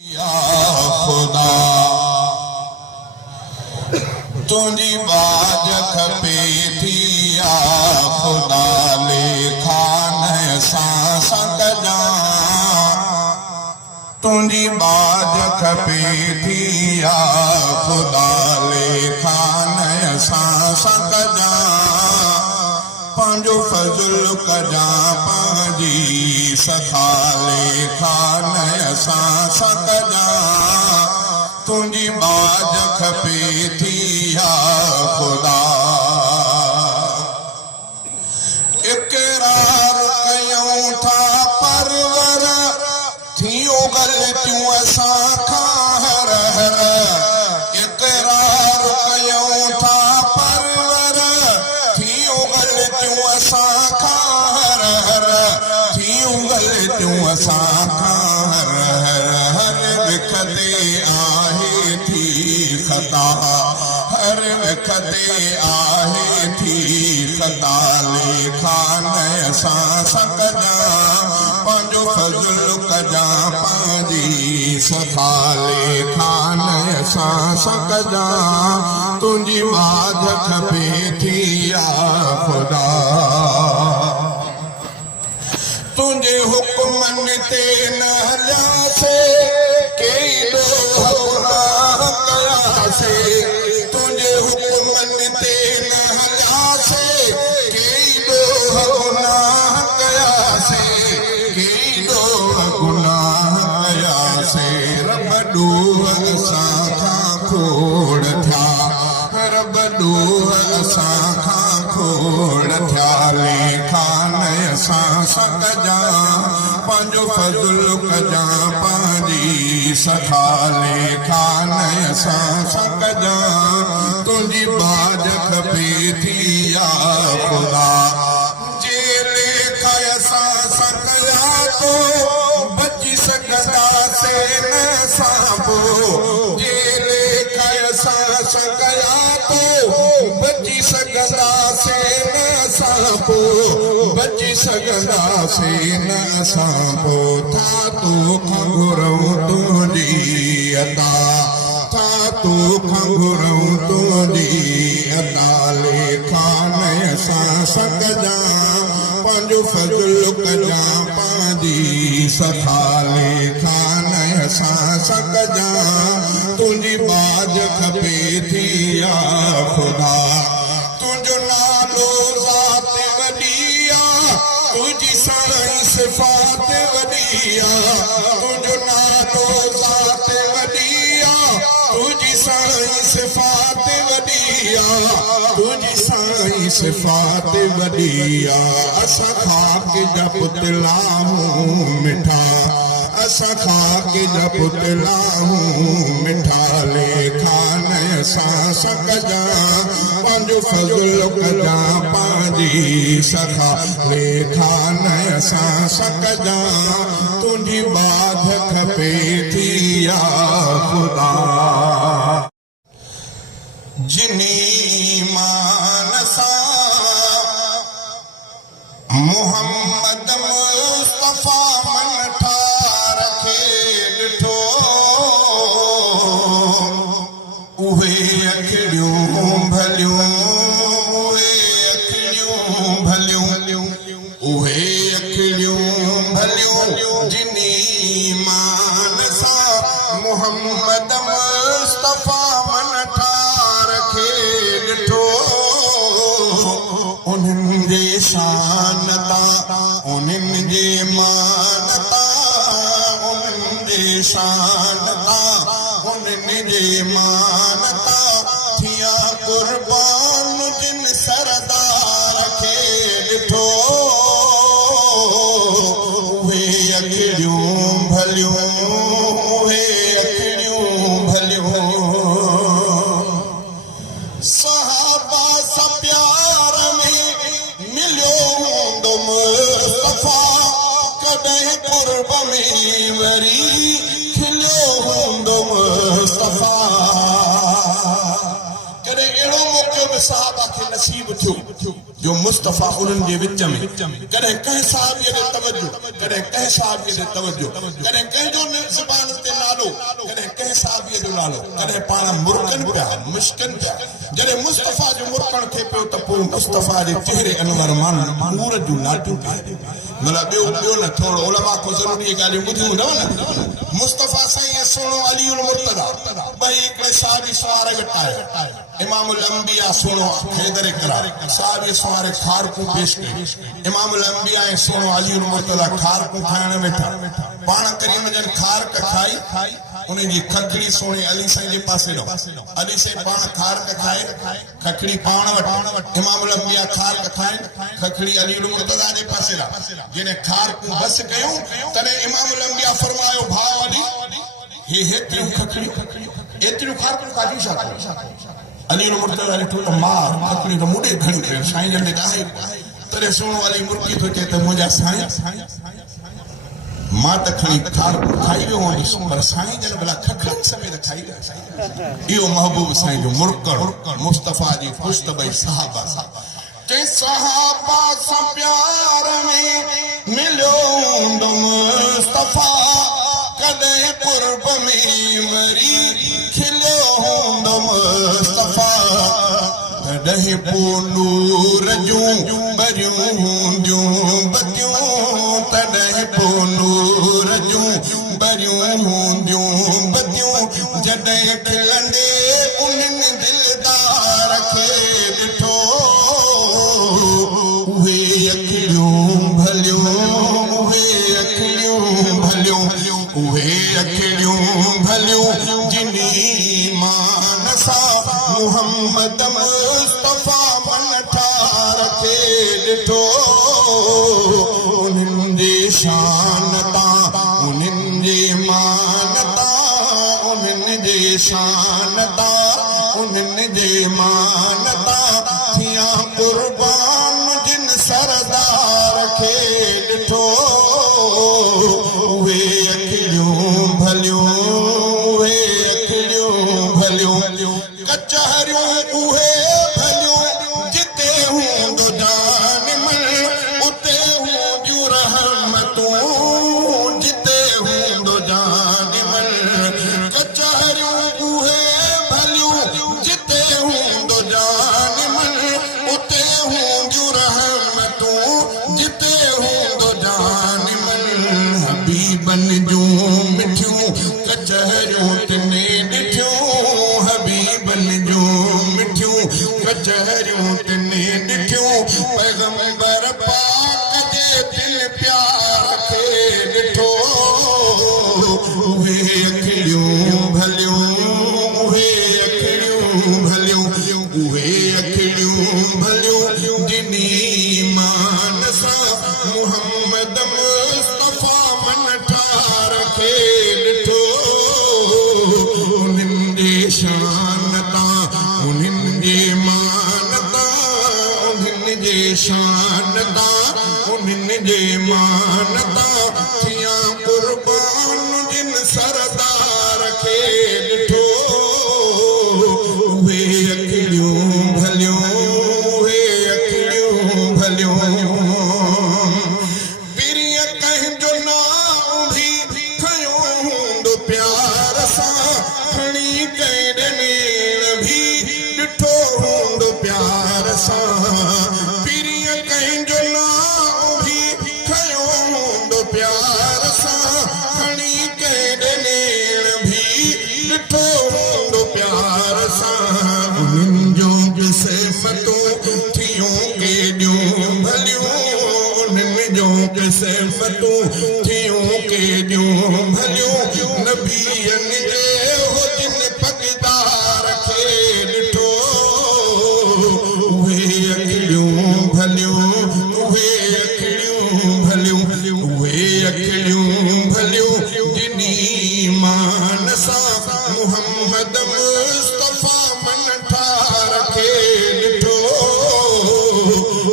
या खुदा तुझी बाज खपे थी या खुदा लेखा न सां सकदा तुझी बाज खपे थी या खुदा लेखा न सां सकदा पंहिंजो फज़ल कजा पंहिंजी सखा लेखा न सां सकदा तुझी बाज खपे थी या खुदा इक़रार कयूं था परवर थियूं ग़लतियूं असां खां हर हर इक़रार कयूं था परवर थियूं ग़लतियूं असां खां हर हर थियूं ग़लतियूं असां खां हर हर हर विख ते आहे थी ख़ता हर विख ते आहे थी ख़ता लेखा न असां सकदा पंहिंजो फज़ल कजा पंहिंजी सखा लेखा न असां सकदा तुंहिंजी बाज खपे थी या खुदा तुझे हुक्मन ते न हलियासीं केॾो गुनाह कयासीं तुझे हुक्मन ते न हलियासीं केॾो गुनाह कयासीं केॾो गुनाह कयासीं रब ॾोह असां खां खोड़ थिया रब ॾोह असां खां खोड़ थिया लेखा न असां सकदा पंहिंजो फज़ल कजा पंहिंजी सखा लेखा न असां सकदा तुंहिंजी बाज खपे थी या खुदा जे लेखा असां सकदा तो बची सकदासीं न सां जे लेखा असां सकदा तो बची सकदासीं न सां बची सकदासीं न असां था तोखां घुरूं तुंहिंजी अता था तोखां घुरूं तुंहिंजी अता लेखा न असां सकदा पंहिंजो फज़ल कजा पंहिंजी सखा लेखा न असां सकदा तुंहिंजी बाज खपे थी या खुदा तुंहिंजो नालो ज़ात वॾी आहे तुंहिंजी साईं सिफ़ात वॾी आहे तुंहिंजो नालो ज़ात वॾी आहे तुंहिंजी साईं सिफ़ात वॾी आहे तुंहिंजी साईं सिफ़ात वॾी आहे असां खाक जा पुतला आहियूं मिठा असां खाक जा पुतला आहियूं मिठा लेखा न असां सकदा पंहिंजो फज़ल कजा पंहिंजी सखा लेखा न असां सकदा तुंहिंजी बाज खपे थी या खुदा जिनी ईमान सां मुहम्मद मुस्तफ़ा मन ठार खे ॾिठो उहे अखिड़ियूं भलियूं उहे अखिड़ियूं भलियूं उहे अखिड़ियूं भलियूं जिनी ईमान सां मुहम्मद मुस्तफ़ा मन ठार खे ॾिठो उन्हनि जे शान तां उन्हनि जे मान तां उन्हनि जे शान तां उन्हनि जे मान तां थिया कुर्बान जिन सरदार खे ॾिठो उहे अखिड़ियूं भलियूं उहे अखिड़ियूं भलियूं सहाबा सां प्यार में मिलियो हूंदो मुस्तफ़ा कॾहिं कुर्ब में वरी खिलियो हूंदो मुस्तफ़ा कॾहिं अहिड़ो मौक़ो बि सहाबा खे नसीब थियो जो मुस्तफ़ा उन्हनि जे विच में कॾहिं कंहिं साहिबीअ ॾे तवजो कॾहिं कंहिं साहिबीअ ॾे तवजो कॾहिं कंहिंजो ज़बान ते नालो नालो कॾहिं कंहिं साहबीअ जो नालो कॾहिं पाण मुर्कनि पिया मुश्किन पिया जॾहिं मुस्तफ़ा जो मुर्कण थिए पियो त पोइ मुस्तफ़ा जे चेहरे अनवर मां नूर जूं लाटूं मतिलबु ॿियो न थोरो उलमा को ज़रूरी ॻाल्हियूं ॿुधियूं हूंदव न मुस्तफ़ा साईं सुहिणो अलीउल मुर्तज़ा ॿई हिकिड़े साहबी सवार वटाया इमामुल अंबिया सुहिणो हैदर करार साहबी सवारे खारकूं पेश कई इमामुल अंबिया ऐं सुहिणो अलीउल मुर्तज़ा खारकूं खाइण वेठा पाण करीम जन खारक खाई उनजी खखड़ी सोने अली साईं जे पासे ॾो अली साईं पाण खारक खाए खखड़ी पाण वटि इमामुल अंबिया खारक खाए खखड़ी अलीउल मुर्तज़ा जे पासे ॾा जिने खारकूं बस कयूं तॾहिं इमामुल अंबिया फरमायो भाउ अली हे हेतिरियूं खखड़ियूं एतिरियूं खारकूं काॾियूं छा कयूं अलीउल मुर्तज़ा ॾिठो त मां खखड़ियूं त मूंॾे घणियूं कयूं साईं जन ॾे आहे तॾहिं सुहिणो अली मुर्की थो चए त मुंहिंजा साईं मां त खणी खारकूं खाई वियो हुअसि पर साईं जन भला खखड़नि समेत खाई विया इहो महबूब साईं जो मुर्कण मुस्तफ़ा जी खुशतबई सहाबा के सहाबा सां प्यार में मिलियो हूंदो मुस्तफ़ा कॾहिं कुर्ब में वरी खिलियो हूंदो मुस्तफ़ा कॾहिं पोइ नूर जूं भरियूं हूंदियूं बतियूं तॾहिं पोइ नूर जूं भरियूं हूंदियूं बतियूं जॾहिं खिलंदे उन्हनि दिलदार खे ॾिठो उहे अखियूं भलियूं उहे अखियूं भलियूं उहे अखियूं भलियूं जिनी मान सां मुहम्मद मुस्तफ़ा मन ठार खे ॾिठो उन्हनि जी शान तां उन्हनि जी मान तां उन्हनि जी शान तां उन्हनि जी मान तां थिया कुर्बान जिन सरदार खे ॾिठो उहे अखियूं भलियूं उहे अखियूं भलियूं कचहरियूं उहे भलियूं जिते हूंदो जान मन उते हूंदियूं रहमतूं जिते हूंदो जान मन कचहरियूं उहे भलियूं जिते हूंदो जान मन उते हूंदियूं रहमतूं जिते हूंदो जान मन हबीबन जूं मिठियूं कचहरियूं तिने ॾिठियूं हबीबन जूं मिठियूं कचहरियूं तिने ॾिठियूं पैगंबर पाक जे दिल प्यार खे ॾिठो उहे अखियूं भलियूं उहे अखियूं भलियूं उहे अखियूं भलियूं जिनी मान सां मुहम्मद मुस्तफ़ा मन ठार खे ॾिठो उन्हनि जी शान तां उन्हनि जी मान तां उन्हनि जी शान तां उन्हनि जी मान तां थिया कुर्बान जिन सरदार खे ॾिठो उहे अखियूं भलियूं उहे अखियूं भलियूं पिरीअ कंहिंजो नाम बि खयो हूंदो प्यार सां खणी कंहिं ॾनेण बि ॾिठो हूंदो प्यार सां पिरीअ कंहिंजो नाम बि खयो हूंदो प्यार सां खणी कंहिं ॾनेण बि ॾिठो हूंदो प्यार सां उन्हनि जूं क़िस्मतूं थियूं केॾियूं भलियूं उन्हनि जूं क़िस्मतूं थियूं केॾियूं भलियूं नबीअनि जे हो जिन पगदार खे ॾिठो उहे अखियूं भलियूं उहे अखियूं भलियूं उहे अखियूं भलियूं जिनी मान सां मुहम्मद मुस्तफ़ा मन ठार खे ॾिठो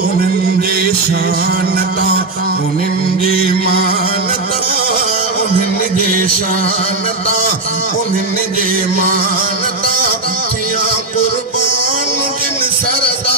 उन्हनि जी शान तां उन्हनि जी मान तां उन्हनि जी शान तां उन्हनि जी मान तां थिया कुर्बान जिन सरदार